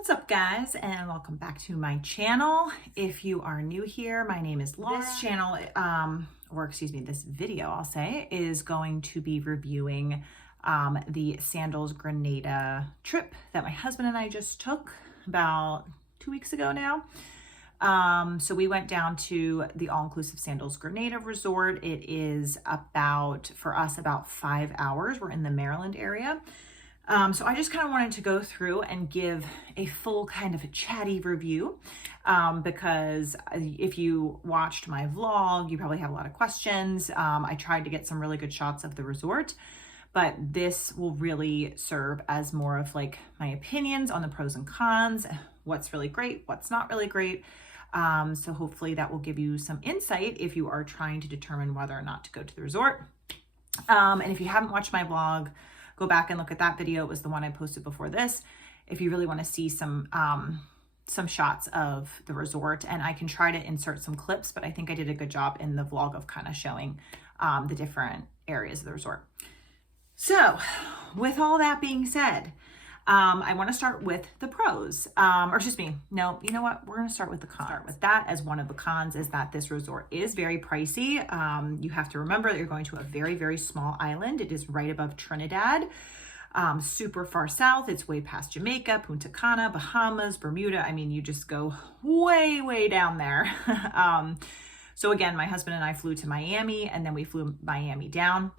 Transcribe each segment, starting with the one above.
What's up, guys, and welcome back to my channel. If you are new here, my name is Laura. This channel, this video, I'll say, is going to be reviewing the Sandals Grenada trip that my husband and I just took about 2 weeks ago now. So we went down to the all-inclusive Sandals Grenada resort. It is for us, about 5 hours. We're in the Maryland area. So I just kind of wanted to go through and give a full kind of chatty review, because if you watched my vlog, you probably have a lot of questions. I tried to get some really good shots of the resort, but this will really serve as more of like my opinions on the pros and cons, what's really great, what's not really great. So hopefully that will give you some insight if you are trying to determine whether or not to go to the resort. And if you haven't watched my vlog, go back and look at that video. It was the one I posted before this. If you really want to see some shots of the resort, and I can try to insert some clips, but I think I did a good job in the vlog of kind of showing the different areas of the resort. So with all that being said, I want to start with the pros, no, you know what? We're going to start with the cons. Start with that, as one of the cons is that this resort is very pricey. You have to remember that you're going to a very, very small island. It is right above Trinidad, super far south. It's way past Jamaica, Punta Cana, Bahamas, Bermuda. I mean, you just go way, way down there. So again, my husband and I flew to Miami, and then we flew Miami down.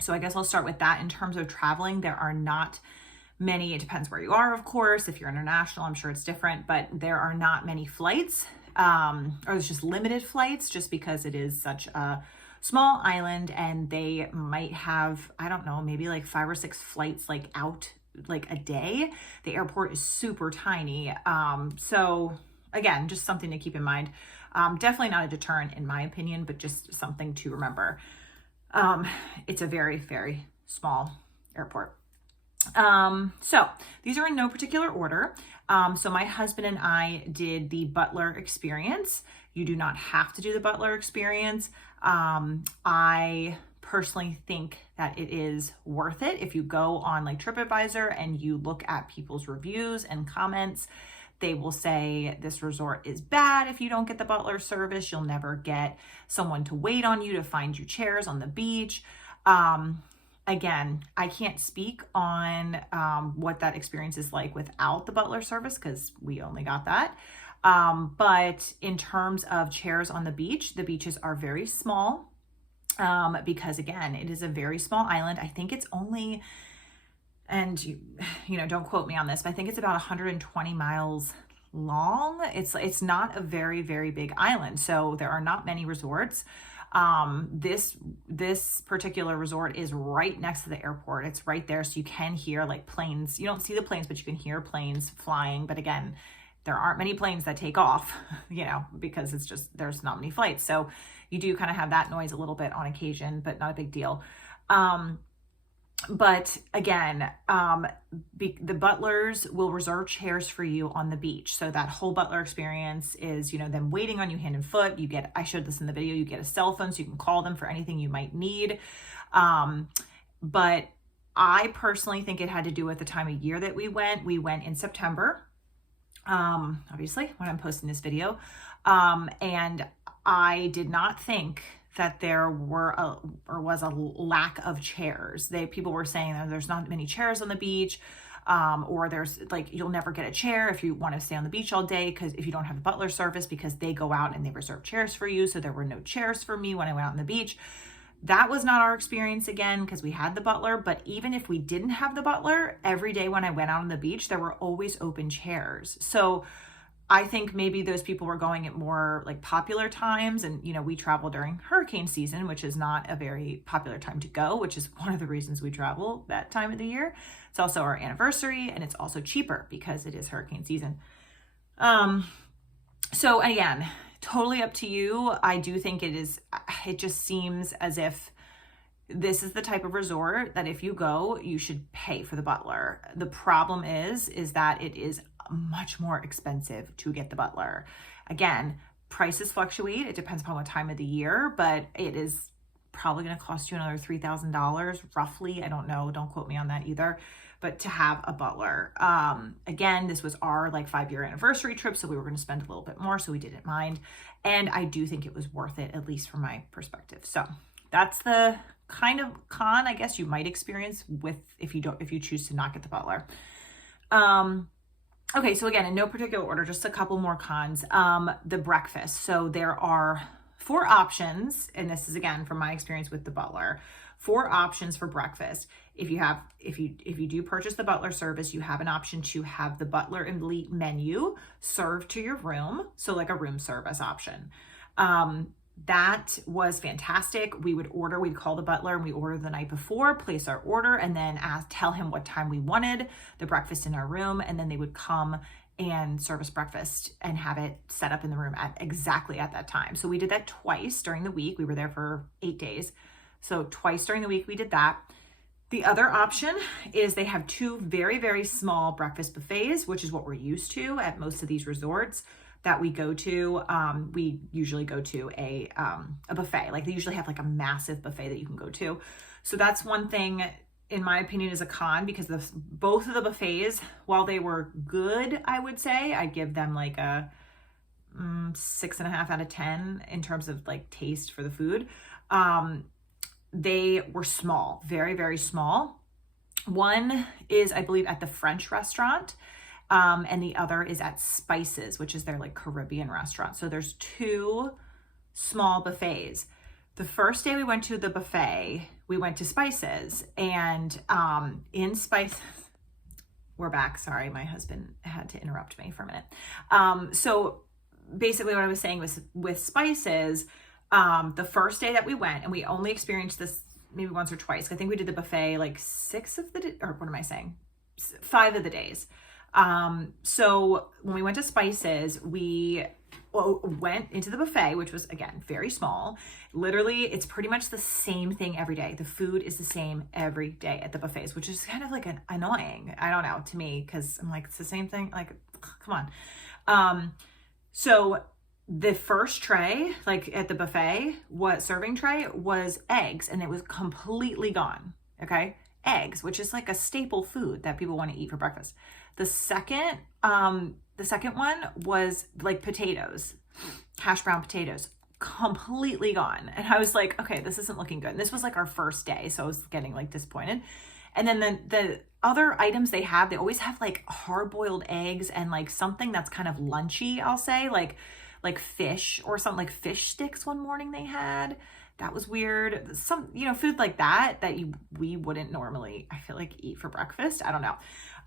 So I guess I'll start with that. In terms of traveling, there are not many, it depends where you are, of course. If you're international, I'm sure it's different, but there are not many flights, or there's just limited flights, just because it is such a small island, and they might have, I don't know, maybe like 5 or 6 flights like out like a day. The airport is super tiny. So again, just something to keep in mind. Definitely not a deterrent in my opinion, but just something to remember. It's a very, very small airport. So these are in no particular order. So my husband and I did the Butler experience. You do not have to do the Butler experience. I personally think that it is worth it. If you go on like TripAdvisor and you look at people's reviews and comments, they will say this resort is bad if you don't get the Butler service. You'll never get someone to wait on you to find you chairs on the beach. Again, I can't speak on what that experience is like without the Butler service, because we only got that. But in terms of chairs on the beaches are very small, because again, it is a very small island. I think it's only, and you know, don't quote me on this, but I think it's about 120 miles long. It's not a very, very big island. So there are not many resorts. This particular resort is right next to the airport. It's right there. So you can hear like planes. You don't see the planes, but you can hear planes flying. But again, there aren't many planes that take off, you know, because it's just, there's not many flights. So you do kind of have that noise a little bit on occasion, but not a big deal. But again, the Butlers will reserve chairs for you on the beach. So that whole Butler experience is, you know, them waiting on you hand and foot. You get, I showed this in the video, you get a cell phone so you can call them for anything you might need. But I personally think it had to do with the time of year that we went. We went in September, obviously, when I'm posting this video. And I did not think that there was a lack of chairs. People were saying that there's not many chairs on the beach, or there's like, you'll never get a chair if you want to stay on the beach all day, because if you don't have the Butler service, because they go out and they reserve chairs for you. So there were no chairs for me when I went out on the beach. That was not our experience again, because we had the Butler. But even if we didn't have the Butler, every day when I went out on the beach, there were always open chairs. So I think maybe those people were going at more like popular times, and you know, we travel during hurricane season, which is not a very popular time to go, which is one of the reasons we travel that time of the year. It's also our anniversary, and it's also cheaper because it is hurricane season. So again, totally up to you. I do think it just seems as if this is the type of resort that if you go, you should pay for the Butler. The problem is that it is much more expensive to get the Butler. Again, prices fluctuate. It depends upon what time of the year, but it is probably going to cost you another $3,000 roughly. I don't know. Don't quote me on that either. but to have a Butler. Again, this was our like 5-year anniversary trip, so we were going to spend a little bit more, so we didn't mind. And I do think it was worth it, at least from my perspective. So that's the kind of con I guess you might experience with if you choose to not get the Butler. Okay, so again, in no particular order, just a couple more cons. The breakfast. So there are 4 options, and this is again from my experience with the Butler. 4 options for breakfast. If you do purchase the Butler service, you have an option to have the Butler Elite menu served to your room, so like a room service option. That was fantastic. We'd call the Butler and we order the night before, place our order, and then tell him what time we wanted the breakfast in our room, and then they would come and serve us breakfast and have it set up in the room exactly at that time. So we did that twice during the week. We were there for 8 days. So twice during the week we did that. The other option is they have 2 very, very small breakfast buffets, which is what we're used to at most of these resorts that we go to. We usually go to a buffet. Like they usually have like a massive buffet that you can go to. So that's one thing, in my opinion, is a con, because both of the buffets, while they were good, I would say, I'd give them like a 6.5 out of 10 in terms of like taste for the food. They were small, very, very small. One is, I believe, at the French restaurant. And the other is at Spices, which is their like Caribbean restaurant. So there's 2 small buffets. The first day we went to the buffet, we went to Spices, and in Spices, we're back. Sorry, my husband had to interrupt me for a minute. So basically what I was saying was with Spices, the first day that we went, and we only experienced this maybe once or twice. I think we did the buffet like 5 of the days. So when we went to Spices, we went into the buffet, which was, again, very small. Literally, it's pretty much the same thing every day. The food is the same every day at the buffets, which is kind of like annoying. I don't know, to me, because I'm like, it's the same thing. Like, come on. So the first tray, like at the buffet, serving tray was eggs, and it was completely gone. Okay. Eggs, which is like a staple food that people want to eat for breakfast. The second one was like potatoes, hash brown potatoes, completely gone. And I was like, okay, this isn't looking good. And this was like our first day, so I was getting like disappointed. And then the other items they always have like hard-boiled eggs and like something that's kind of lunchy, I'll say, like fish or something, like fish sticks one morning they had. That was weird. Some, food like that we wouldn't normally, I feel like, eat for breakfast. I don't know.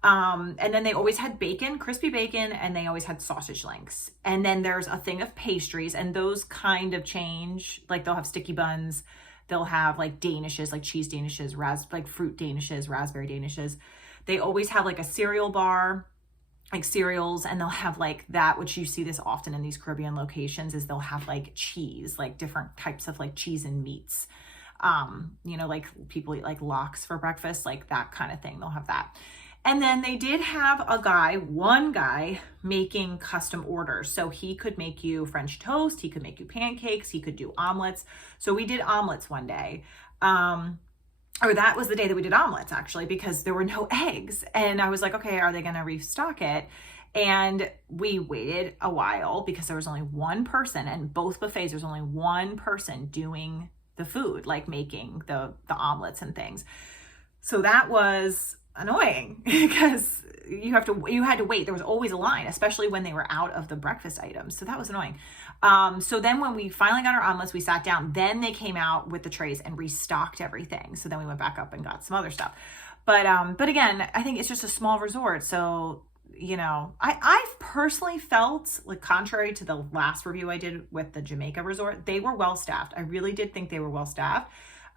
And then they always had bacon, crispy bacon, and they always had sausage links. And then there's a thing of pastries, and those kind of change. Like they'll have sticky buns. They'll have like danishes, like cheese danishes, like fruit danishes, raspberry danishes. They always have like a cereal bar, like cereals, and they'll have like that, which you see this often in these Caribbean locations, is they'll have like cheese, like different types of like cheese and meats. Like people eat like lox for breakfast, like that kind of thing. They'll have that. And then they did have one guy making custom orders. So he could make you French toast, he could make you pancakes, he could do omelets. So we did omelets one day. Or that was the day that we did omelets, actually, because there were no eggs. And I was like, okay, are they going to restock it? And we waited a while because there was only one person, and both buffets, there's only one person doing the food, like making the omelets and things. So that was annoying because you had to wait. There was always a line, especially when they were out of the breakfast items. So that was annoying. So then when we finally got our omelets, we sat down, then they came out with the trays and restocked everything. So then we went back up and got some other stuff. But again, I think it's just a small resort. So, I've personally felt like, contrary to the last review I did with the Jamaica resort, they were well-staffed. I really did think they were well-staffed.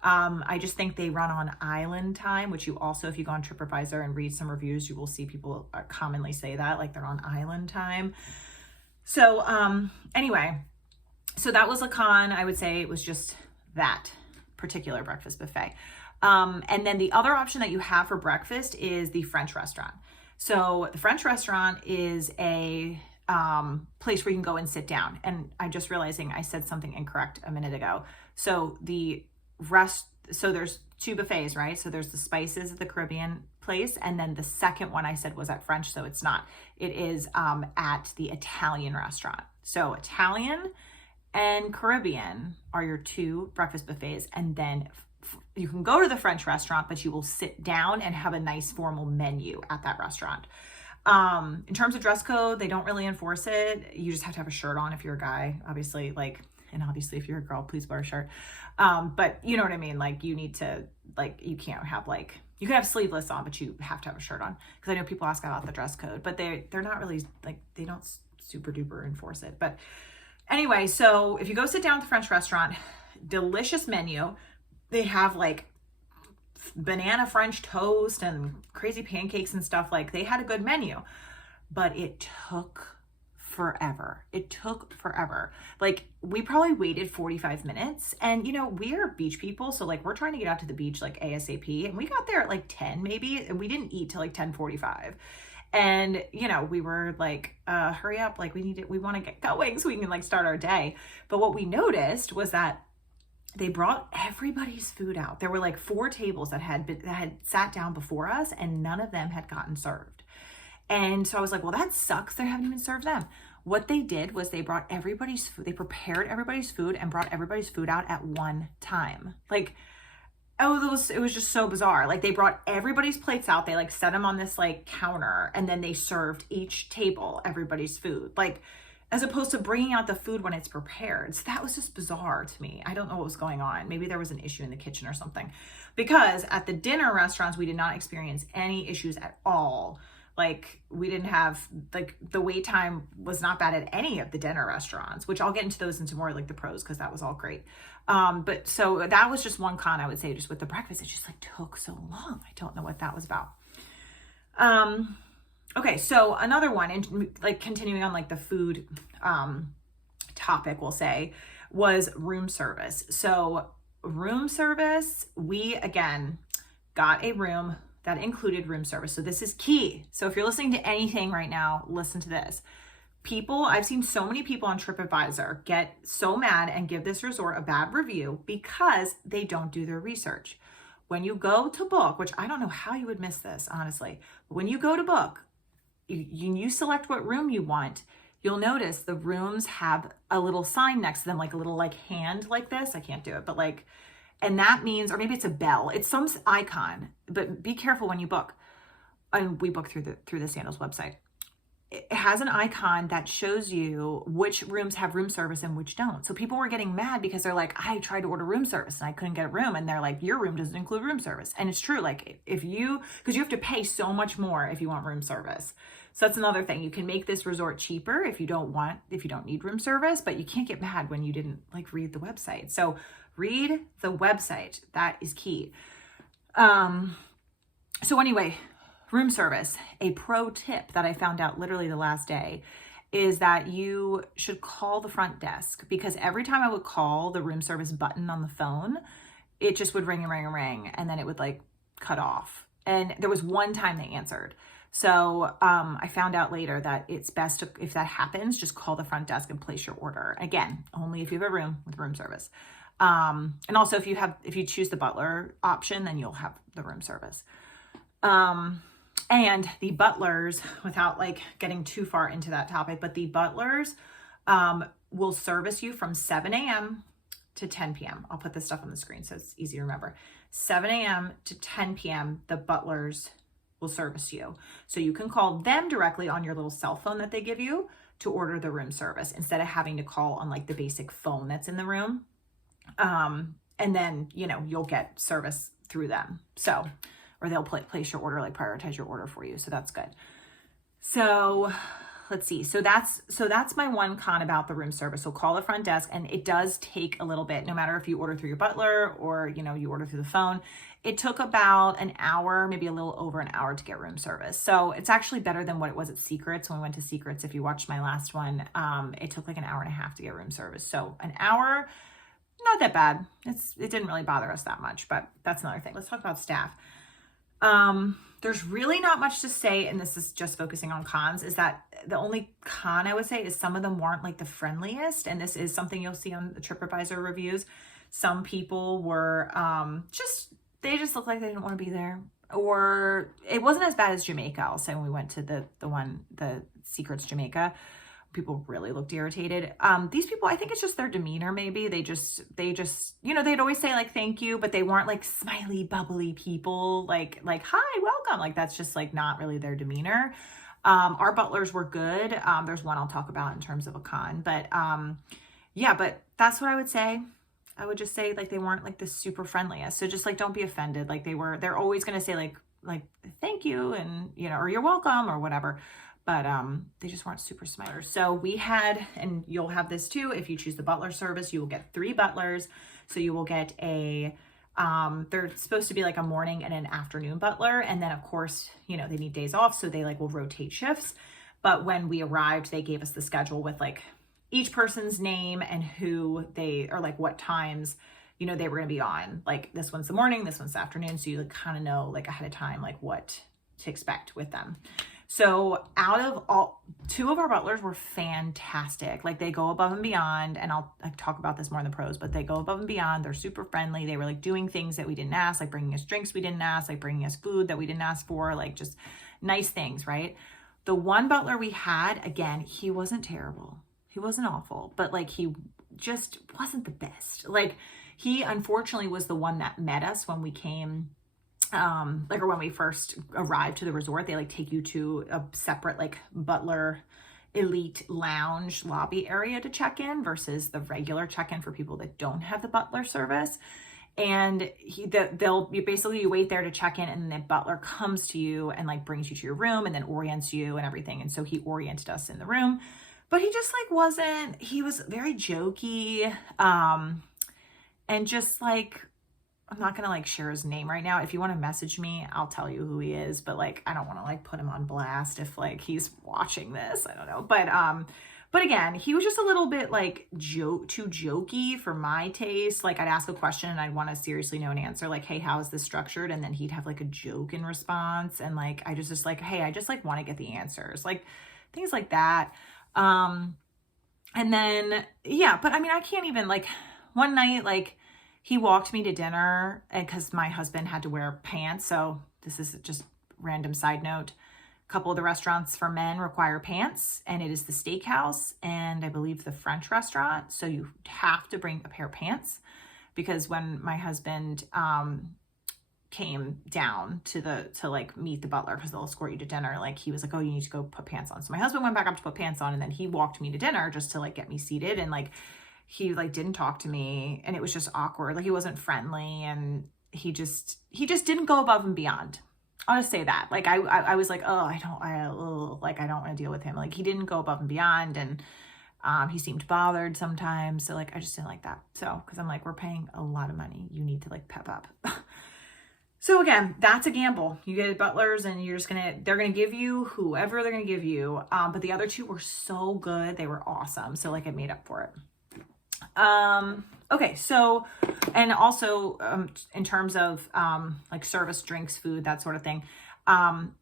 I just think they run on island time, which you also, if you go on TripAdvisor and read some reviews, you will see people commonly say that, like they're on island time. So anyway, so that was a con. I would say it was just that particular breakfast buffet. And then the other option that you have for breakfast is the French restaurant. So the French restaurant is a place where you can go and sit down. And I'm just realizing I said something incorrect a minute ago. So there's 2 buffets, right? So there's the Spices at the Caribbean place. And then the second one I said was at French, so it's not. It is at the Italian restaurant. So Italian and Caribbean are your two breakfast buffets. And then you can go to the French restaurant, but you will sit down and have a nice formal menu at that restaurant. In terms of dress code, they don't really enforce it. You just have to have a shirt on if you're a guy, obviously, like, and obviously if you're a girl, please wear a shirt. But you know what I mean? Like, you need to, like, you can't have, like, you can have sleeveless on, but you have to have a shirt on. Because I know people ask about the dress code, but they're not really, like, they don't super duper enforce it. But anyway, so if you go sit down at the French restaurant, delicious menu. They have like banana French toast and crazy pancakes and stuff. Like, they had a good menu, but it took forever. It took forever. Like, we probably waited 45 minutes, and you know, we're beach people. So like, we're trying to get out to the beach like ASAP, and we got there at like 10 maybe, and we didn't eat till like 10:45. And you know, we were like, hurry up. Like, we want to get going so we can like start our day. But what we noticed was that they brought everybody's food out. There were like 4 tables that had sat down before us, and none of them had gotten served. And so I was like, well, that sucks. They haven't even served them. What they did was they brought everybody's food. They prepared everybody's food and brought everybody's food out at one time. Like, oh, it was just so bizarre. Like, they brought everybody's plates out. They like set them on this like counter, and then they served each table everybody's food. Like, as opposed to bringing out the food when it's prepared. So that was just bizarre to me. I don't know what was going on. Maybe there was an issue in the kitchen or something. Because at the dinner restaurants, we did not experience any issues at all. Like, we didn't have, like, the wait time was not bad at any of the dinner restaurants, which I'll get into those into more like the pros, because that was all great. But so that was just one con, I would say, just with the breakfast. It just like took so long. I don't know what that was about. Okay, so another one, and like continuing on like the food topic, we'll say, was room service. So room service, we again got a room that included room service. So this is key. So if you're listening to anything right now, listen to this. I've seen so many people on TripAdvisor get so mad and give this resort a bad review because they don't do their research. When you go to book, which I don't know how you would miss this, honestly, but when you go to book, you select what room you want, you'll notice the rooms have a little sign next to them, like a little like hand like this. I can't do it, but like, and that means, or maybe it's a bell. It's some icon, but be careful when you book. And we book through the Sandals website. It has an icon that shows you which rooms have room service and which don't. So people were getting mad because they're like, I tried to order room service and I couldn't get a room. And they're like, your room doesn't include room service. And it's true. Like, because you have to pay so much more if you want room service. So that's another thing. You can make this resort cheaper if you don't need room service, but you can't get mad when you didn't like read the website. So read the website. That is key. So anyway, room service, a pro tip that I found out literally the last day is that you should call the front desk, because every time I would call the room service button on the phone, it just would ring and ring and ring, and then it would like cut off. And there was one time they answered. So I found out later that it's best to, if that happens, just call the front desk and place your order. Again, only if you have a room with room service. And also if you choose the Butler option, then you'll have the room service. And the butlers, without like getting too far into that topic, but the butlers will service you from 7 a.m. to 10 p.m. I'll put this stuff on the screen so it's easy to remember. 7 a.m. to 10 p.m. the butlers will service you. So you can call them directly on your little cell phone that they give you to order the room service, instead of having to call on like the basic phone that's in the room. And then, you'll get service through them. So, or they'll place your order, like prioritize your order for you. So that's good. So let's see. So that's my one con about the room service. So call the front desk, and it does take a little bit, no matter if you order through your Butler or, you order through the phone. It took about an hour, maybe a little over an hour to get room service. So it's actually better than what it was at Secrets. When we went to Secrets, if you watched my last one, it took like an hour and a half to get room service. So an hour, not that bad. It didn't really bother us that much, but that's another thing. Let's talk about staff. There's really not much to say, and this is just focusing on cons, is that the only con I would say is some of them weren't like the friendliest, and this is something you'll see on the TripAdvisor reviews. Some people were they just looked like they didn't want to be there. or it wasn't as bad as Jamaica. I'll say when we went to the Secrets Jamaica, people really looked irritated. These people, I think it's just their demeanor. Maybe they just, you know, they'd always say like, thank you, but they weren't like smiley, bubbly people. Like, hi, welcome. Like, that's just like not really their demeanor. Our butlers were good. There's one I'll talk about in terms of a con, but, yeah, but that's what I would say. I would just say like, they weren't like the super friendliest. So just like, don't be offended. Like they're always going to say like, thank you. And, you know, or you're welcome or whatever. But they just weren't super smart. So we had, and you'll have this too, if you choose the butler service, you will get 3 butlers. So you will get a, they're supposed to be like a morning and an afternoon butler. And then of course, you know, they need days off. So they like will rotate shifts. But when we arrived, they gave us the schedule with like each person's name and who they, or like what times, you know, they were going to be on. Like this one's the morning, this one's the afternoon. So you like kind of know like ahead of time, like what to expect with them. So out of all, 2 of our butlers were fantastic. Like they go above and beyond, and I'll talk about this more in the pros, but they go above and beyond. They're super friendly. They were like doing things that we didn't ask, like bringing us drinks we didn't ask, like bringing us food that we didn't ask for, like just nice things, right? The one butler we had, again, he wasn't terrible. He wasn't awful, but like he just wasn't the best. Like he unfortunately was the one that met us when we came, like, or when we first arrived to the resort. They like take you to a separate like butler elite lounge lobby area to check in versus the regular check-in for people that don't have the butler service. And you wait there to check in, and then the butler comes to you and like brings you to your room and then orients you and everything. And so he oriented us in the room, but he just like he was very jokey, and just like, I'm not going to like share his name right now. If you want to message me, I'll tell you who he is, but like, I don't want to like put him on blast if like he's watching this, I don't know. But again, he was just a little bit like too jokey for my taste. Like I'd ask a question and I'd want a seriously known answer. Like, hey, how is this structured? And then he'd have like a joke in response. And like, I just like, hey, I just like want to get the answers, like things like that. And then, yeah, but I mean, I can't even like one night, like, he walked me to dinner because my husband had to wear pants. So this is just random side note. A couple of the restaurants for men require pants, and it is the steakhouse and I believe the French restaurant. So you have to bring a pair of pants, because when my husband came down to like meet the butler, because they'll escort you to dinner, like he was like, oh, you need to go put pants on. So my husband went back up to put pants on, and then he walked me to dinner just to like get me seated, and like he like didn't talk to me, and it was just awkward. Like he wasn't friendly, and he just didn't go above and beyond. I'll just say that. Like I was like, oh, I don't want to deal with him. Like he didn't go above and beyond, and he seemed bothered sometimes. So like I just didn't like that. So because I'm like, we're paying a lot of money, you need to like pep up. So again, that's a gamble. You get butlers and they're gonna give you whoever they're gonna give you. But the other 2 were so good, they were awesome. So like I made up for it. Okay, so, and also, in terms of, like service, drinks, food, that sort of thing,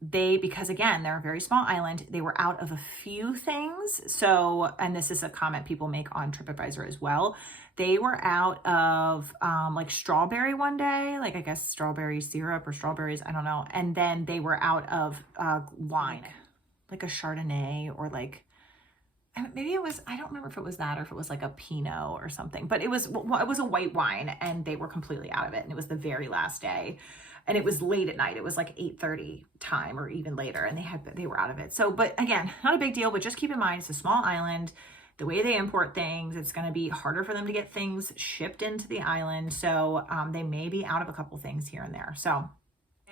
because again, they're a very small island, they were out of a few things. So, and this is a comment people make on TripAdvisor as well. They were out of, like strawberry one day, like I guess strawberry syrup or strawberries, I don't know. And then they were out of, wine, like a Chardonnay or like, maybe it was, I don't remember if it was that or if it was like a Pinot or something, but it was a white wine, and they were completely out of it. And it was the very last day, and it was late at night. It was like 8:30 time or even later, and they were out of it. So, but again, not a big deal, but just keep in mind, it's a small island. The way they import things, it's going to be harder for them to get things shipped into the island. So they may be out of a couple things here and there. So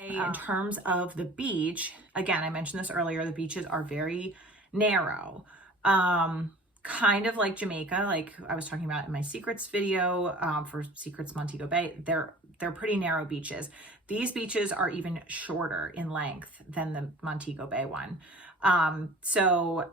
in terms of the beach, again, I mentioned this earlier, the beaches are very narrow. Kind of like Jamaica, like I was talking about in my secrets video, for Secrets Montego Bay, they're pretty narrow beaches. These beaches are even shorter in length than the Montego Bay one. So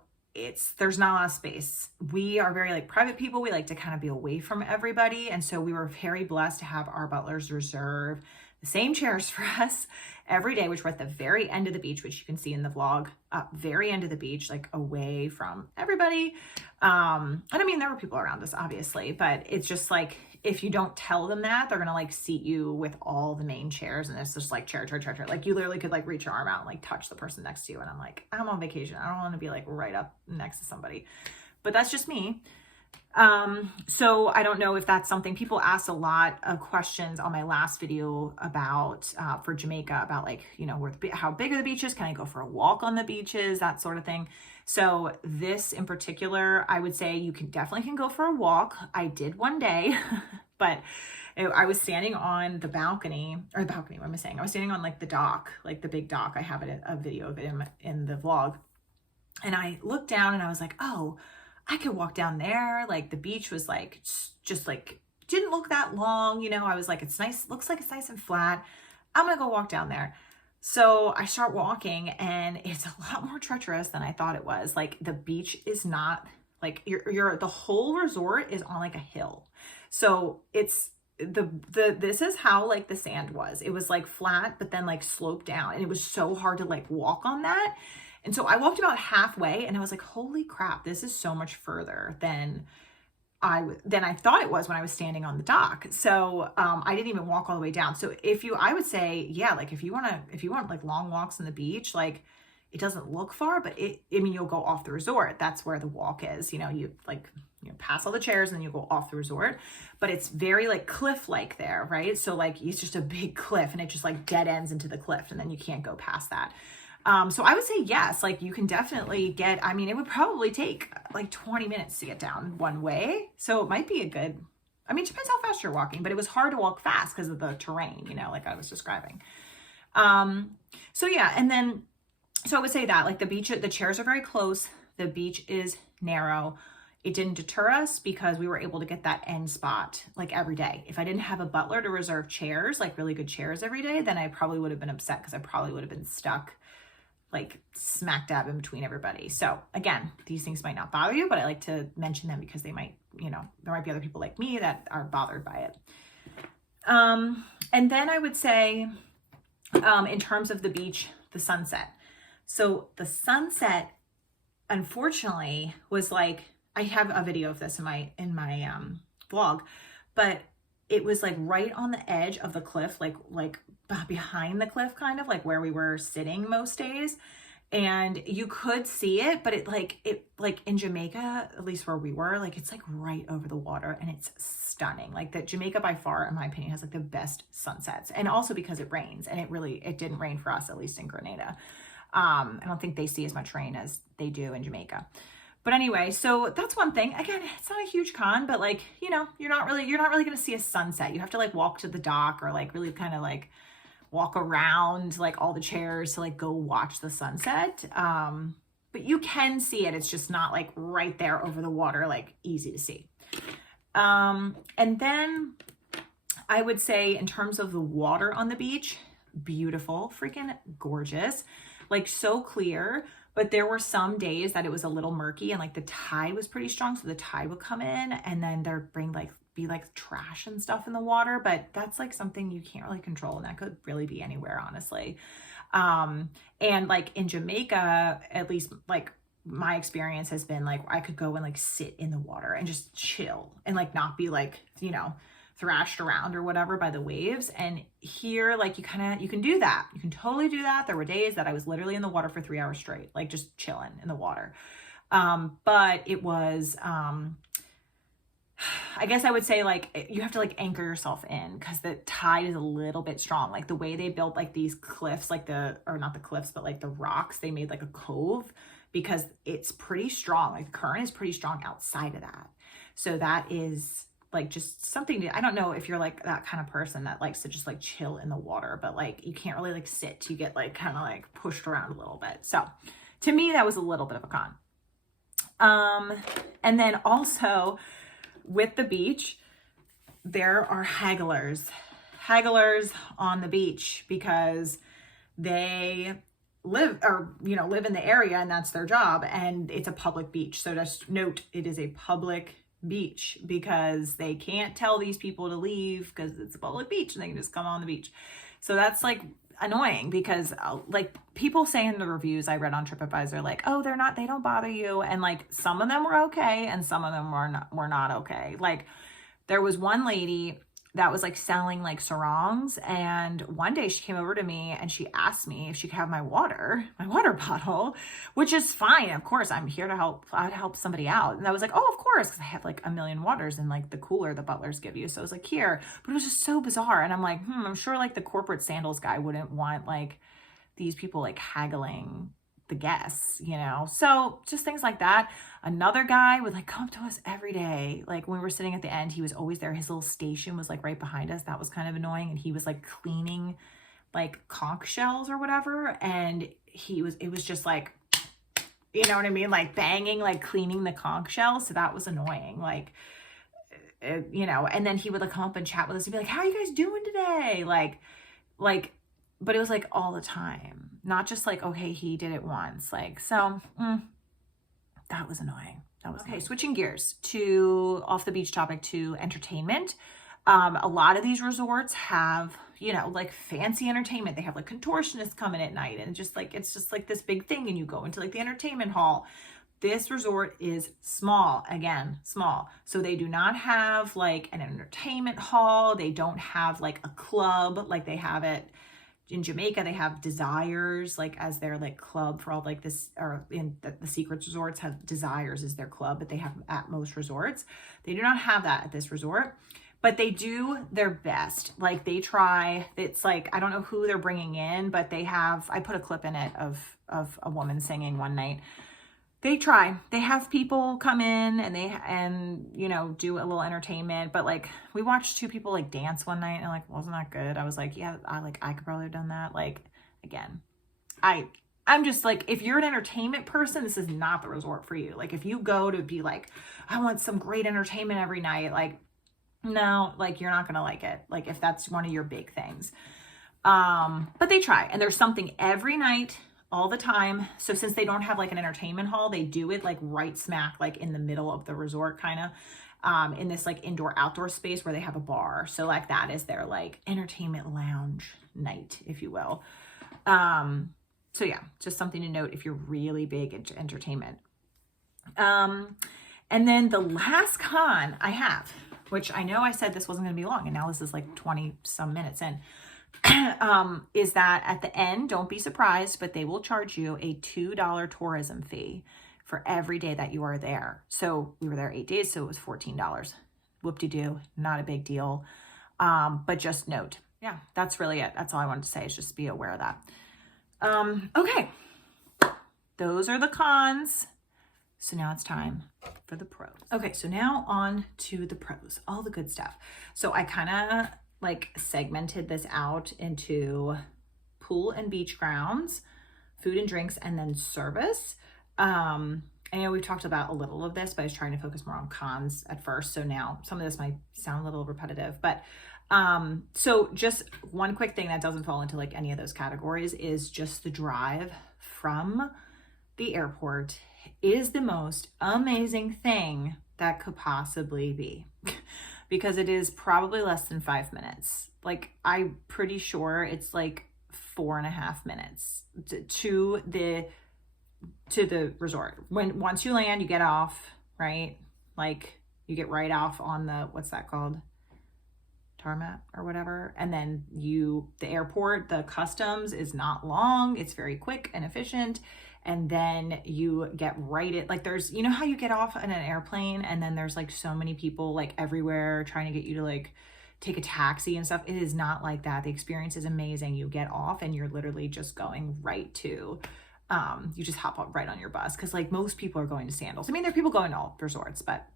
there's not a lot of space. We are very like private people. We like to kind of be away from everybody. And so we were very blessed to have our butlers reserve the same chairs for us every day, which were at the very end of the beach, which you can see in the vlog, very end of the beach, like away from everybody. And I mean, there were people around us, obviously, but it's just like, if you don't tell them that, they're gonna like seat you with all the main chairs, and it's just like chair. Like you literally could like reach your arm out and like touch the person next to you. And I'm like, I'm on vacation. I don't want to be like right up next to somebody, but that's just me. So I don't know if that's something people asked a lot of questions on my last video about, for Jamaica, about like, you know, how big are the beaches? Can I go for a walk on the beaches? That sort of thing. So this in particular, I would say you definitely can go for a walk. I did one day, but I was standing on the balcony, what am I saying? I was standing on like the dock, like the big dock. I have a video of it in the vlog. And I looked down and I was like, oh, I could walk down there. Like the beach was like, just like, didn't look that long. You know, I was like, it's nice. Looks like it's nice and flat. I'm going to go walk down there. So I start walking and it's a lot more treacherous than I thought it was. Like the beach is not like the whole resort is on like a hill. So it's this is how like the sand was. It was like flat, but then like sloped down, and it was so hard to like walk on that. And so I walked about halfway and I was like, holy crap, this is so much further than I thought it was when I was standing on the dock. So I didn't even walk all the way down. So I would say, yeah, like if you want like long walks on the beach, like it doesn't look far, but I mean, you'll go off the resort. That's where the walk is. You know, you pass all the chairs and then you go off the resort, but it's very like cliff-like there, right? So like it's just a big cliff and it just like dead ends into the cliff and then you can't go past that. So I would say yes, like you can definitely get, I mean, it would probably take like 20 minutes to get down one way. So it might be a good, I mean, it depends how fast you're walking, but it was hard to walk fast because of the terrain, you know, like I was describing. So yeah, and then, so I would say that like the chairs are very close. The beach is narrow. It didn't deter us because we were able to get that end spot like every day. If I didn't have a Butler to reserve chairs, like really good chairs every day, then I probably would have been upset because I probably would have been stuck like smack dab in between everybody. So again, these things might not bother you, but I like to mention them because they might, you know, there might be other people like me that are bothered by it. And then I would say, in terms of the beach, the sunset. So the sunset, unfortunately, was like, I have a video of this in my vlog, but it was like right on the edge of the cliff, like behind the cliff, kind of like where we were sitting most days. And you could see it, but it like in Jamaica, at least where we were, like it's like right over the water and it's stunning. Like that Jamaica by far, in my opinion, has like the best sunsets. And also because it rains, and it didn't rain for us, at least in Grenada. I don't think they see as much rain as they do in Jamaica. But anyway, so that's one thing. Again, it's not a huge con, but like, you know, you're not really going to see a sunset. You have to like walk to the dock or like really kind of like walk around like all the chairs to like go watch the sunset. But you can see it. It's just not like right there over the water, like easy to see. And then I would say in terms of the water on the beach, beautiful, freaking gorgeous, like so clear. But there were some days that it was a little murky and like the tide was pretty strong. So the tide would come in and then there'd be like trash and stuff in the water. But that's like something you can't really control. And that could really be anywhere, honestly. And like in Jamaica, at least like my experience has been like, I could go and like sit in the water and just chill and like not be like, you know, thrashed around or whatever by the waves. And here, like you can do that. You can totally do that. There were days that I was literally in the water for 3 hours straight, like just chilling in the water. But it was, I guess I would say like, you have to like anchor yourself in because the tide is a little bit strong. Like the way they built like these cliffs, like or not the cliffs, but like the rocks, they made like a cove because it's pretty strong. Like the current is pretty strong outside of that. So that is like just something I don't know if you're like that kind of person that likes to just like chill in the water, but like you can't really like sit, you get like kind of like pushed around a little bit. So to me, that was a little bit of a con. And then also with the beach, there are hagglers on the beach because they live in the area and that's their job, and it's a public beach. So just note, it is a public beach because they can't tell these people to leave because it's a public beach and they can just come on the beach. So that's like annoying because like people say in the reviews I read on TripAdvisor, like, oh, they don't bother you. And like some of them were okay and some of them were not okay. Like there was one lady that was like selling like sarongs, and one day she came over to me and she asked me if she could have my water bottle, which is fine. Of course, I'm here to help. I'd help somebody out. And I was like, oh, of course, because I have like a million waters in like the cooler the Butlers give you. So I was like, here. But it was just so bizarre. And I'm like, I'm sure like the corporate sandals guy wouldn't want like these people like haggling the guests, you know? So just things like that. Another guy would like come up to us every day. Like when we were sitting at the end, he was always there. His little station was like right behind us. That was kind of annoying. And he was like cleaning like conch shells or whatever. And it was just like, you know what I mean? Like banging, like cleaning the conch shells. So that was annoying. Like, you know, and then he would like come up and chat with us and be like, how are you guys doing today? Like, but it was like all the time, not just like, okay, he did it once. Like, so that was annoying. Okay. Switching gears to off the beach topic to entertainment. A lot of these resorts have, you know, like fancy entertainment. They have like contortionists coming at night and it's just like this big thing. And you go into like the entertainment hall. This resort is small, again, small. So they do not have like an entertainment hall. They don't have like a club like they have it in Jamaica. They have Desires like as their like club for all like this, or in the Secrets resorts have Desires as their club, but they have at most resorts. They do not have that at this resort, but they do their best. Like they try, it's like, I don't know who they're bringing in, but I put a clip in it of a woman singing one night. They have people come in and you know, do a little entertainment, but like we watched two people like dance one night and like, wasn't that good? I was like, yeah, I could probably have done that. Like, again, I'm just like, if you're an entertainment person, this is not the resort for you. Like if you go to be like, I want some great entertainment every night, like, no, like you're not going to like it. Like if that's one of your big things. But they try, and there's something every night, all the time. So since they don't have like an entertainment hall, they do it like right smack, like in the middle of the resort, kind of, in this like indoor outdoor space where they have a bar. So like that is their like entertainment lounge night, if you will. So yeah, just something to note if you're really big into entertainment. And then the last con I have, which I know I said this wasn't going to be long, and now this is like 20 some minutes in, is that at the end, don't be surprised, but they will charge you a $2 tourism fee for every day that you are there. So we were there 8 days, so it was $14. Whoop-de-doo, not a big deal. But just note, yeah, that's really it. That's all I wanted to say, is just be aware of that. Okay, those are the cons. So now it's time for the pros. Okay, so now on to the pros, all the good stuff. So I kind of like segmented this out into pool and beach grounds, food and drinks, and then service. I know we've talked about a little of this, but I was trying to focus more on cons at first. So now some of this might sound a little repetitive, but so just one quick thing that doesn't fall into like any of those categories is just the drive from the airport is the most amazing thing that could possibly be. Because it is probably less than 5 minutes. Like I'm pretty sure it's like 4.5 minutes to the resort. Once you land, you get off, right? Like you get right off on the, what's that called? Tarmac or whatever. And then the airport, the customs is not long. It's very quick and efficient. And then you get like there's, you know how you get off on an airplane and then there's like so many people like everywhere trying to get you to like take a taxi and stuff. It is not like that. The experience is amazing. You get off and you're literally just going right to, you just hop up right on your bus. Cause like most people are going to Sandals. I mean, there are people going to all resorts, but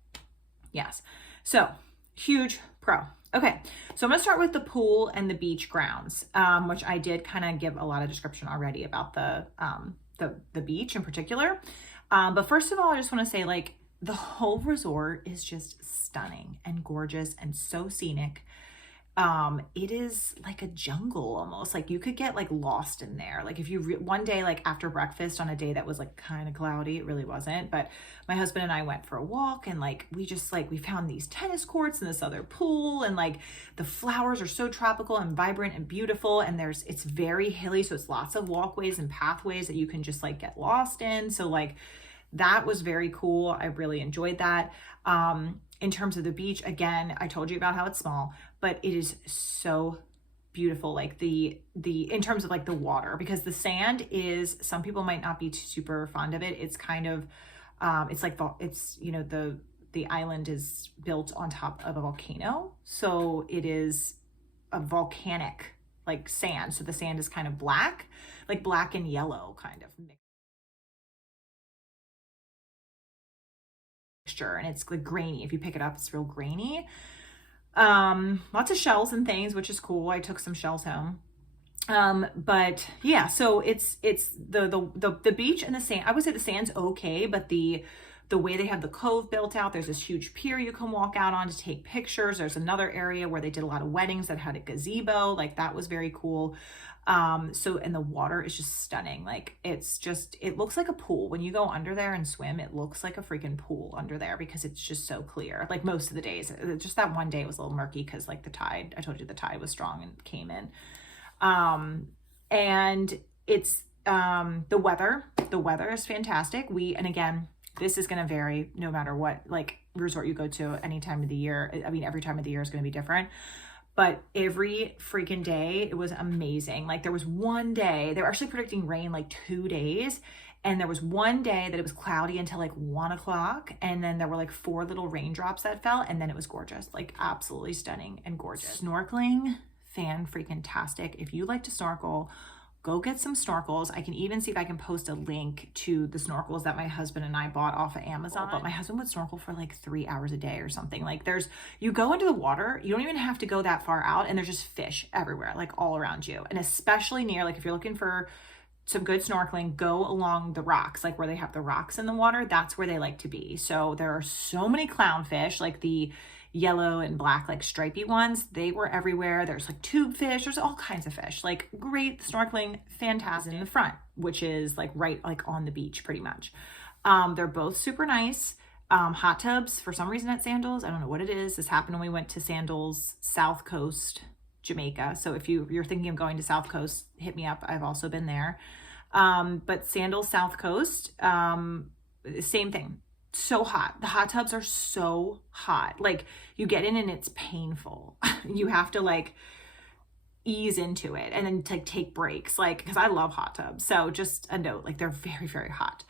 yes. So huge pro. Okay, so I'm gonna start with the pool and the beach grounds, which I did kind of give a lot of description already about the beach in particular. But first of all, I just want to say like the whole resort is just stunning and gorgeous and so scenic. it is like a jungle almost. Like you could get like lost in there. Like if you one day, like after breakfast on a day that was like kind of cloudy, it really wasn't, but my husband and I went for a walk, and like we just like we found these tennis courts and this other pool, and like the flowers are so tropical and vibrant and beautiful, and it's very hilly, so it's lots of walkways and pathways that you can just like get lost in. So like that was very cool. I really enjoyed that. In terms of the beach, again, I told you about how it's small, but it is so beautiful. Like in terms of like the water, because the sand is, some people might not be super fond of it. It's kind of, it's like, you know, the island is built on top of a volcano. So it is a volcanic like sand. So the sand is kind of black, like black and yellow kind of mixture, and it's like grainy. If you pick it up, it's real grainy. Lots of shells and things, which is cool. I took some shells home. But yeah, so it's the beach and the sand. I would say the sand's okay, but the way they have the cove built out, there's this huge pier you can walk out on to take pictures. There's another area where they did a lot of weddings that had a gazebo. Like that was very cool. So, and the water is just stunning. Like it looks like a pool. When you go under there and swim, it looks like a freaking pool under there because it's just so clear. Like most of the days, just that one day it was a little murky because like I told you the tide was strong and came in. And it's, the weather is fantastic. And again, this is going to vary no matter what, like resort you go to any time of the year. I mean, every time of the year is going to be different. But every freaking day, it was amazing. Like there was one day, they were actually predicting rain like 2 days. And there was one day that it was cloudy until like 1 o'clock. And then there were like 4 little raindrops that fell. And then it was gorgeous, like absolutely stunning and gorgeous. Snorkeling, fan-freaking-tastic. If you like to snorkel, go get some snorkels. I can even see if I can post a link to the snorkels that my husband and I bought off of Amazon. But my husband would snorkel for like 3 hours a day or something. Like you go into the water, you don't even have to go that far out, and there's just fish everywhere, like all around you. And especially near, like if you're looking for some good snorkeling, go along the rocks, like where they have the rocks in the water. That's where they like to be. So there are so many clownfish, like the yellow and black, like stripy ones. They were everywhere. There's like tube fish. There's all kinds of fish. Like great snorkeling, fantastic. In the front, which is like right like on the beach pretty much. They're both super nice. Hot tubs for some reason at Sandals. I don't know what it is. This happened when we went to Sandals South Coast, Jamaica. So if you're thinking of going to South Coast, hit me up. I've also been there. But Sandals South Coast, same thing. So hot. The hot tubs are so hot. Like you get in and it's painful. You have to like ease into it and then like take breaks, like, because I love hot tubs. So just a note, like they're very, very hot.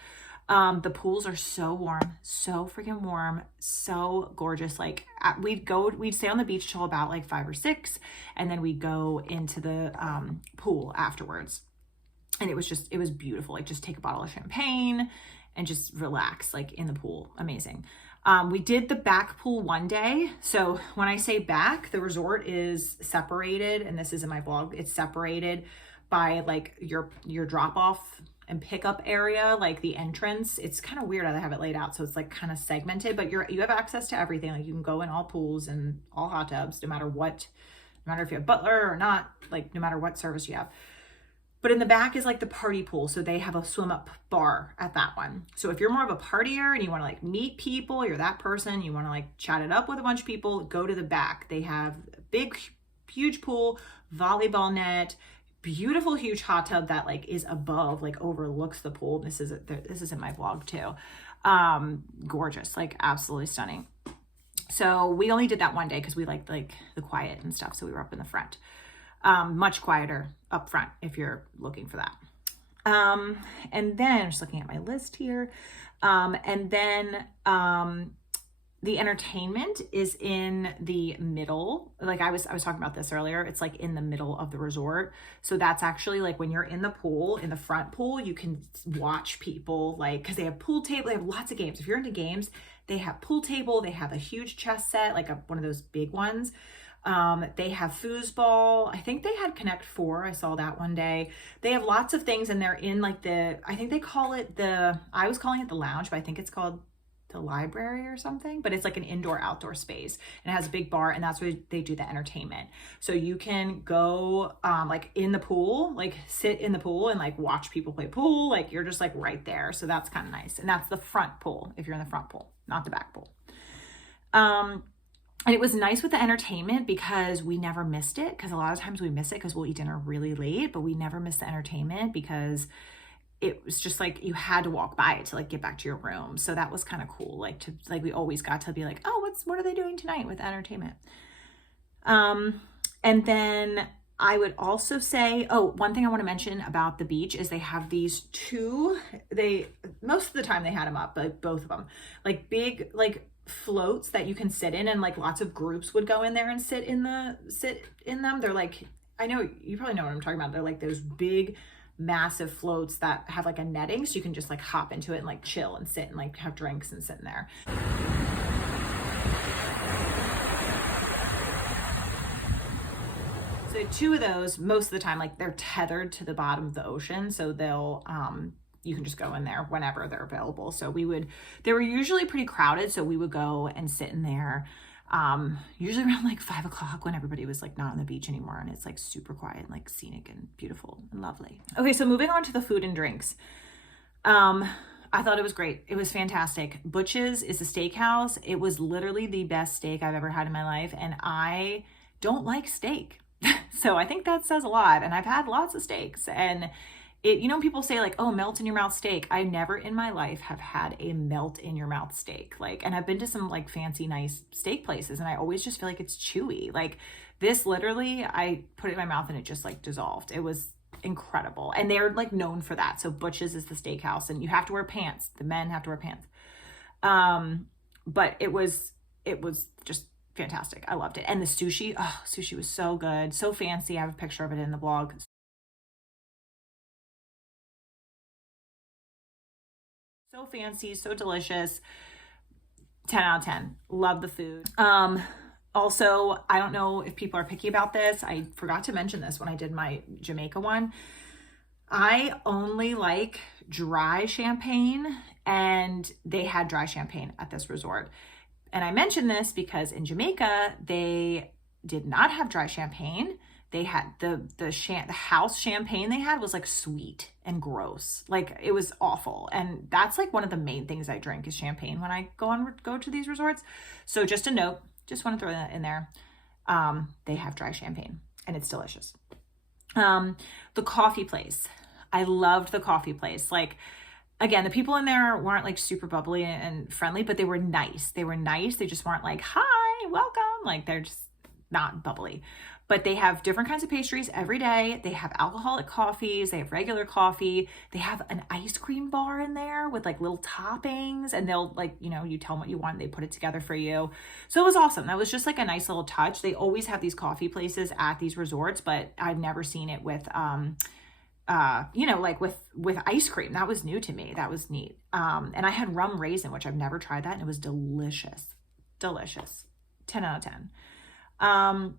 The pools are so warm, so freaking warm, so gorgeous. Like we'd stay on the beach till about like 5 or 6, and then we'd go into the pool afterwards. And it was beautiful. Like just take a bottle of champagne and just relax like in the pool. Amazing. We did the back pool one day. So when I say back, the resort is separated, and this is in my blog, it's separated by like your drop off and pickup area, like the entrance. It's kind of weird how they have it laid out. So it's like kind of segmented, but you have access to everything. Like you can go in all pools and all hot tubs, no matter if you have Butler or not, like no matter what service you have. But in the back is like the party pool. So they have a swim up bar at that one. So if you're more of a partier and you want to like meet people, you're that person, you want to like chat it up with a bunch of people, go to the back. They have a big, huge pool, volleyball net, beautiful, huge hot tub that like is above, like overlooks the pool. This is in my blog too. Gorgeous, like absolutely stunning. So we only did that one day because we liked like the quiet and stuff. So we were up in the front. Much quieter up front if you're looking for that. And then I'm just looking at my list here. And then, the entertainment is in the middle. Like I was talking about this earlier. It's like in the middle of the resort. So that's actually like when you're in the pool, in the front pool, you can watch people, like, cause they have pool table, they have lots of games. If you're into games, they have pool table, they have a huge chess set, like one of those big ones. They have foosball. I think they had Connect 4. I saw that one day. They have lots of things, and they're in like I think they call it I was calling it the lounge, but I think it's called the library or something, but it's like an indoor outdoor space, and it has a big bar, and that's where they do the entertainment. So you can go like in the pool, like sit in the pool and like watch people play pool. Like you're just like right there. So that's kind of nice. And that's the front pool if you're in the front pool, not the back pool. And it was nice with the entertainment because we never missed it, because a lot of times we miss it because we'll eat dinner really late, but we never missed the entertainment because it was just like you had to walk by it to like get back to your room. So that was kind of cool. Like we always got to be like, oh, what are they doing tonight with entertainment? And then I would also say, one thing I want to mention about the beach is they have these most of the time they had them up, but both of them, like big, like floats that you can sit in, and like lots of groups would go in there and sit in them. They're like, I know you probably know what I'm talking about. They're like those big, massive floats that have like a netting, so you can just like hop into it and like chill and sit and like have drinks and sit in there. So 2 of those, most of the time, like they're tethered to the bottom of the ocean, so they'll you can just go in there whenever they're available. So they were usually pretty crowded, so we would go and sit in there usually around like 5 o'clock when everybody was like not on the beach anymore, and it's like super quiet and like scenic and beautiful and lovely. Okay, so moving on to the food and drinks. I thought it was great. It was fantastic. Butch's is a steakhouse. It was literally the best steak I've ever had in my life, and I don't like steak. So I think that says a lot, and I've had lots of steaks, and people say like, oh, melt in your mouth steak. I never in my life have had a melt in your mouth steak. Like, and I've been to some like fancy, nice steak places, and I always just feel like it's chewy. Like this, literally, I put it in my mouth and it just like dissolved. It was incredible. And they're like known for that. So Butch's is the steakhouse, and you have to wear pants. The men have to wear pants. But it was just fantastic. I loved it. And the sushi was so good, so fancy. I have a picture of it in the blog. So fancy, so delicious. 10 out of 10. Love the food. Also, I don't know if people are picky about this. I forgot to mention this when I did my Jamaica one. I only like dry champagne, and they had dry champagne at this resort. And I mention this because in Jamaica, they did not have dry champagne. They had the house champagne they had was like sweet and gross. Like it was awful. And that's like one of the main things I drink is champagne when I go to these resorts. So just a note, just want to throw that in there. They have dry champagne and it's delicious. The coffee place. I loved the coffee place. Like, again, the people in there weren't like super bubbly and friendly, but they were nice. They were nice. They just weren't like, hi, welcome. Like they're just not bubbly. But they have different kinds of pastries every day. They have alcoholic coffees. They have regular coffee. They have an ice cream bar in there with like little toppings, and they'll like, you tell them what you want. And they put it together for you. So it was awesome. That was just like a nice little touch. They always have these coffee places at these resorts, but I've never seen it with, like with ice cream. That was new to me. That was neat. And I had rum raisin, which I've never tried that. And it was delicious. 10 out of 10.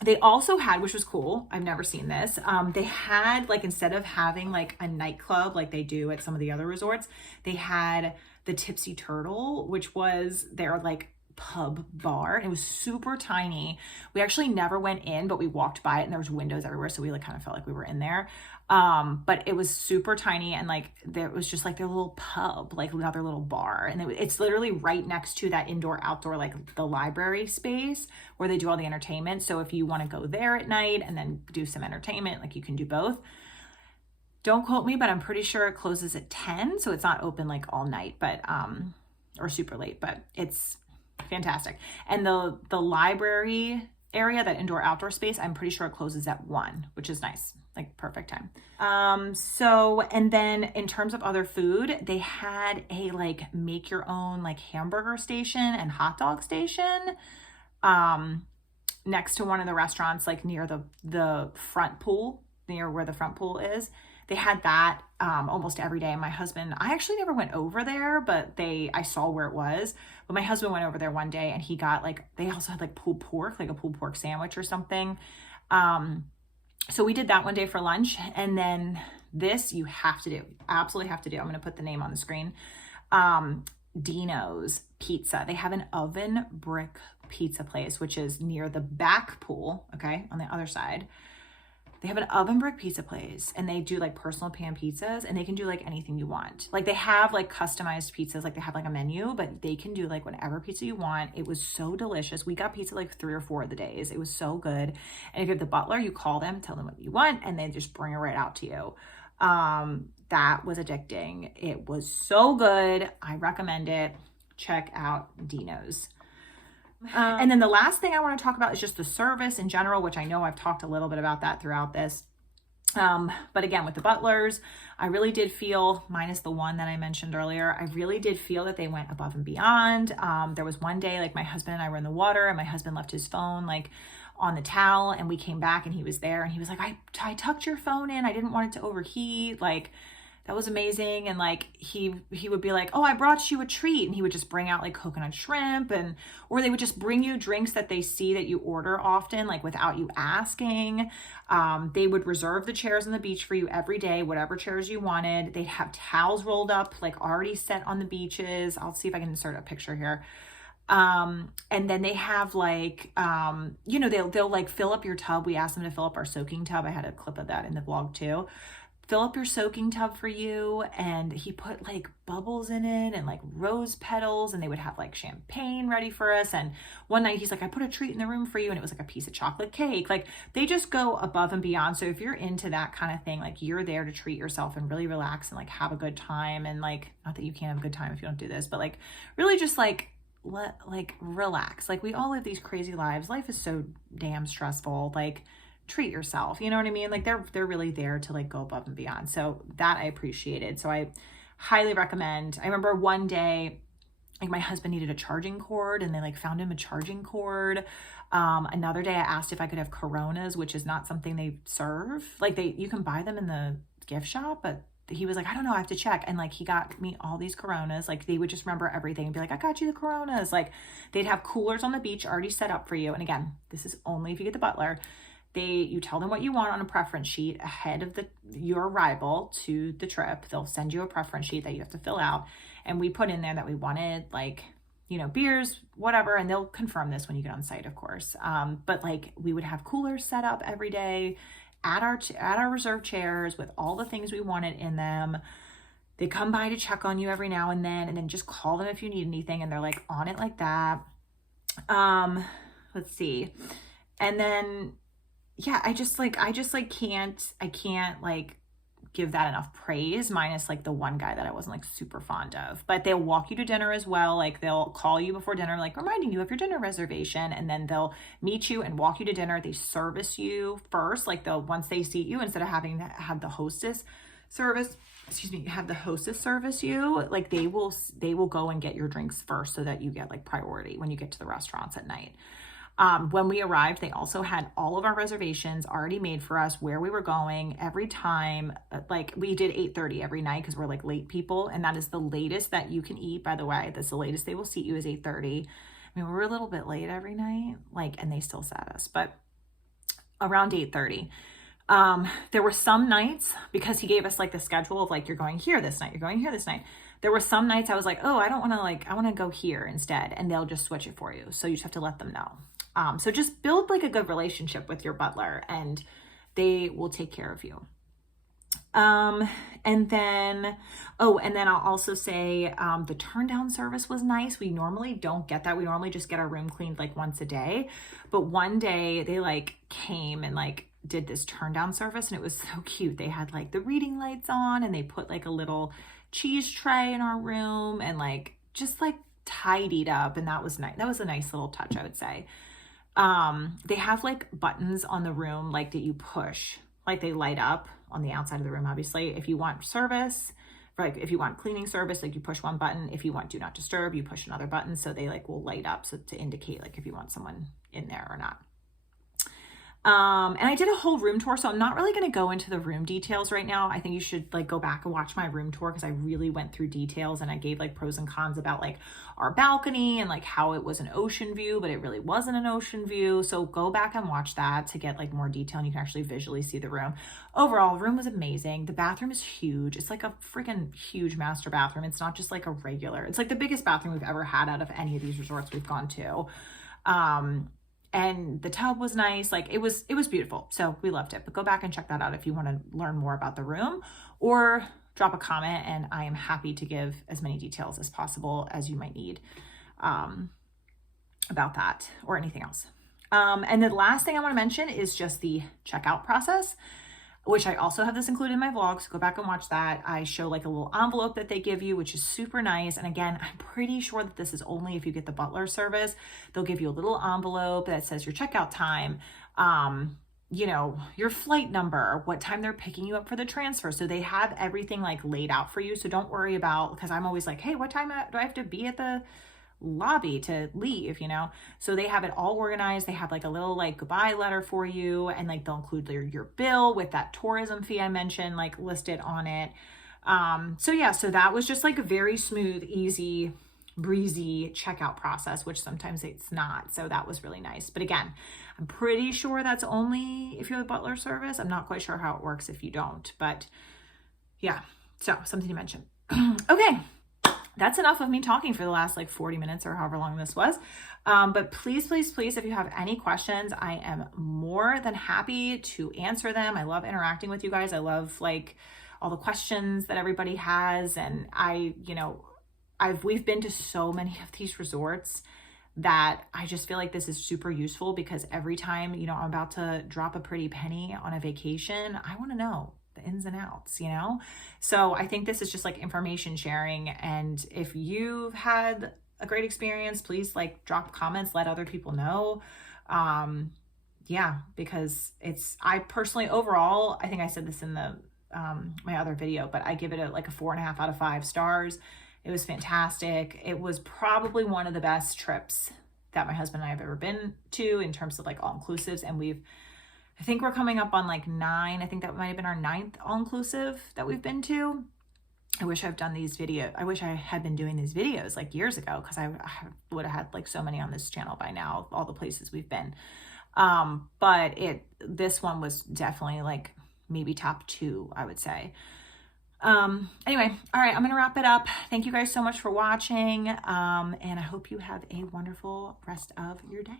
They also had, which was cool, I've never seen this, they had like, instead of having like a nightclub like they do at some of the other resorts, they had the Tipsy Turtle, which was their like pub bar. And it was super tiny. We actually never went in, but we walked by it and there was windows everywhere, so we like kind of felt like we were in there. But it was super tiny, and like there was just like their little pub, like another little bar, and it's literally right next to that indoor outdoor, like the library space where they do all the entertainment. So if you want to go there at night and then do some entertainment, like you can do both. Don't quote me, but I'm pretty sure it closes at 10, so it's not open like all night, but or super late, but it's fantastic. And the library area, that indoor outdoor space, I'm pretty sure it closes at 1, which is nice, like perfect time. And then in terms of other food, they had a like make your own like hamburger station and hot dog station next to one of the restaurants, like near the front pool, near where the front pool is. They had that almost every day. And my husband, I actually never went over there, but I saw where it was. But my husband went over there one day and he got like, they also had like pulled pork, like a pulled pork sandwich or something. So we did that one day for lunch. And then this you have to do, absolutely have to do. I'm going to put the name on the screen. Dino's Pizza. They have an oven brick pizza place, which is near the back pool, okay, on the other side. They have an oven brick pizza place, and they do like personal pan pizzas, and they can do like anything you want. Like they have like customized pizzas, like they have like a menu, but they can do like whatever pizza you want. It was so delicious. We got pizza like 3 or 4 of the days. It was so good. And if you have the Butler, you call them, tell them what you want, and they just bring it right out to you. That was addicting. It was so good. I recommend it. Check out Dino's. And then the last thing I want to talk about is just the service in general, which I know I've talked a little bit about that throughout this. But again, with the Butlers, I really did feel, minus the one that I mentioned earlier, I really did feel that they went above and beyond. There was one day, like my husband and I were in the water, and my husband left his phone like on the towel, and we came back and he was there, and he was like, I tucked your phone in. I didn't want it to overheat. Like, that was amazing. And like he would be like, oh, I brought you a treat, and he would just bring out like coconut shrimp, and or they would just bring you drinks that they see that you order often, like without you asking. They would reserve the chairs on the beach for you every day, whatever chairs you wanted. They'd have towels rolled up, like already set on the beaches. I'll see if I can insert a picture here. And then they have like, you know, they'll like fill up your tub. We asked them to fill up our soaking tub. I had a clip of that in the vlog too. Fill up your soaking tub for you, and he put like bubbles in it and like rose petals, and they would have like champagne ready for us. And one night he's like, I put a treat in the room for you, and it was like a piece of chocolate cake. Like they just go above and beyond. So if you're into that kind of thing, like you're there to treat yourself and really relax and like have a good time. And like, not that you can't have a good time if you don't do this, but like really just like relax. Like we all live these crazy lives. Life is so damn stressful. Like treat yourself, you know what I mean? Like they're really there to like go above and beyond. So that I appreciated. So I highly recommend. I remember one day, like my husband needed a charging cord, and they like found him a charging cord. Another day I asked if I could have Coronas, which is not something they serve. Like you can buy them in the gift shop, but he was like, I don't know, I have to check. And like, he got me all these Coronas. Like they would just remember everything and be like, I got you the Coronas. Like they'd have coolers on the beach already set up for you. And again, this is only if you get the Butler. You tell them what you want on a preference sheet ahead of your arrival to the trip. They'll send you a preference sheet that you have to fill out. And we put in there that we wanted like, you know, beers, whatever. And they'll confirm this when you get on site, of course. But like we would have coolers set up every day at our reserved chairs with all the things we wanted in them. They come by to check on you every now and then just call them if you need anything. And they're like on it like that. Let's see. And then, yeah, I can't like give that enough praise, minus like the one guy that I wasn't like super fond of. But they'll walk you to dinner as well. Like they'll call you before dinner, like reminding you of your dinner reservation, and then they'll meet you and walk you to dinner. They service you first, like once they seat you, instead of having to have the hostess service you, like they will go and get your drinks first so that you get like priority when you get to the restaurants at night. When we arrived, they also had all of our reservations already made for us, where we were going every time. Like we did 8:30 every night because we're like late people. And that is the latest that you can eat, by the way. That's the latest they will seat you is 8:30. I mean, we were a little bit late every night, like, and they still sat us, but around 8:30. There were some nights, because he gave us like the schedule of like, you're going here this night, you're going here this night. There were some nights I was like, oh, I don't want to I want to go here instead. And they'll just switch it for you. So you just have to let them know. So just build like a good relationship with your Butler, and they will take care of you. And then I'll also say, the turn down service was nice. We normally don't get that. We normally just get our room cleaned like once a day, but one day they like came and like did this turn down service, and it was so cute. They had like the reading lights on, and they put like a little cheese tray in our room, and like just like tidied up, and that was nice. That was a nice little touch, I would say. They have like buttons on the room, like that you push, like they light up on the outside of the room. Obviously, if you want service, like if you want cleaning service, like you push one button. If you want do not disturb, you push another button. So they like will light up, so to indicate like if you want someone in there or not. And I did a whole room tour, so I'm not really going to go into the room details right now. I think you should like go back and watch my room tour because I really went through details and I gave like pros and cons about like our balcony and like how it was an ocean view, but it really wasn't an ocean view. So go back and watch that to get like more detail and you can actually visually see the room. Overall, the room was amazing. The bathroom is huge. It's like a freaking huge master bathroom. It's not just like a regular, it's like the biggest bathroom we've ever had out of any of these resorts we've gone to. And the tub was nice. Like it was beautiful. So we loved it, but go back and check that out if you want to learn more about the room, or drop a comment and I am happy to give as many details as possible as you might need, about that or anything else. And the last thing I want to mention is just the checkout process, which I also have this included in my vlog. So go back and watch that. I show like a little envelope that they give you, which is super nice. And again, I'm pretty sure that this is only if you get the Butler service. They'll give you a little envelope that says your checkout time, you know, your flight number, what time they're picking you up for the transfer. So they have everything like laid out for you. So don't worry about, because I'm always like, hey, what time do I have to be at the lobby to leave, you know? So they have it all organized. They have like a little like goodbye letter for you, and like they'll include your bill with that tourism fee I mentioned like listed on it. So yeah, so that was just like a very smooth, easy, breezy checkout process, which sometimes it's not. So that was really nice. But again, I'm pretty sure that's only if you're the Butler service. I'm not quite sure how it works if you don't, but yeah, so something to mention. Okay. That's enough of me talking for the last like 40 minutes or however long this was. But please, please, please, if you have any questions, I am more than happy to answer them. I love interacting with you guys. I love like all the questions that everybody has. And we've been to so many of these resorts that I just feel like this is super useful because every time, you know, I'm about to drop a pretty penny on a vacation, I want to know the ins and outs, you know? So I think this is just like information sharing. And if you've had a great experience, please like drop comments, let other people know. Yeah, because I personally, overall, I think I said this in the, my other video, but I give it a 4.5 out of 5 stars. It was fantastic. It was probably one of the best trips that my husband and I have ever been to in terms of like all inclusives. And I think we're coming up on like 9. I think that might have been our 9th all-inclusive that we've been to. I wish I had been doing these videos like years ago, because I would have had like so many on this channel by now, all the places we've been. But this one was definitely like maybe top 2, I would say. Anyway, all right, I'm going to wrap it up. Thank you guys so much for watching. And I hope you have a wonderful rest of your day.